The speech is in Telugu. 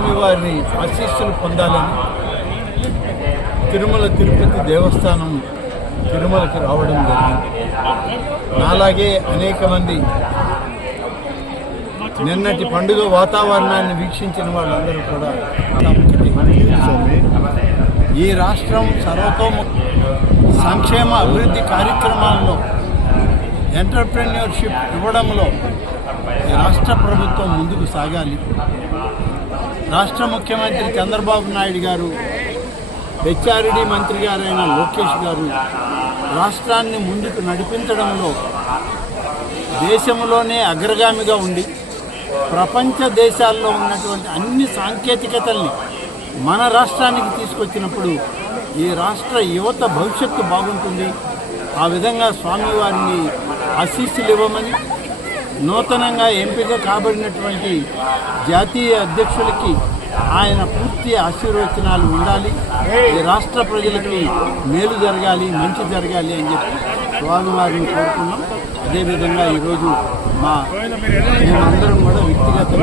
స్వామివారిని ఆశీస్సులు పొందాలని తిరుమల తిరుపతి దేవస్థానం తిరుమలకి రావడం జరిగింది. నాలాగే అనేక మంది నిన్నటి పండుగ వాతావరణాన్ని వీక్షించిన వాళ్ళందరూ కూడా ఈ రాష్ట్రం సర్వతోమ సంక్షేమ అభివృద్ధి కార్యక్రమాల్లో ఎంటర్ప్రెన్యూర్షిప్ ఇవ్వడంలో రాష్ట్ర ప్రభుత్వం ముందుకు సాగాలి. రాష్ట్ర ముఖ్యమంత్రి చంద్రబాబు నాయుడు గారు హెచ్ఆర్డి మంత్రి గారైన లోకేష్ గారు రాష్ట్రాన్ని ముందుకు నడిపించడంలో దేశంలోనే అగ్రగామిగా ఉండి ప్రపంచ దేశాల్లో ఉన్నటువంటి అన్ని సాంకేతికతల్ని మన రాష్ట్రానికి తీసుకొచ్చినప్పుడు ఈ రాష్ట్ర యువత భవిష్యత్తు బాగుంటుంది. ఆ విధంగా స్వామివారిని ఆశీస్సులు ఇవ్వమని నూతనంగా ఎంపిక కాబడినటువంటి జాతీయ అధ్యక్షులకి ఆయన పూర్తి ఆశీర్వచనాలు ఉండాలి. రాష్ట్ర ప్రజలకి మేలు జరగాలి మంచి జరగాలి అని చెప్పి స్వామివారిని కోరుకున్నాం. అదేవిధంగా ఈరోజు మా మేమందరం కూడా వ్యక్తిగతంగా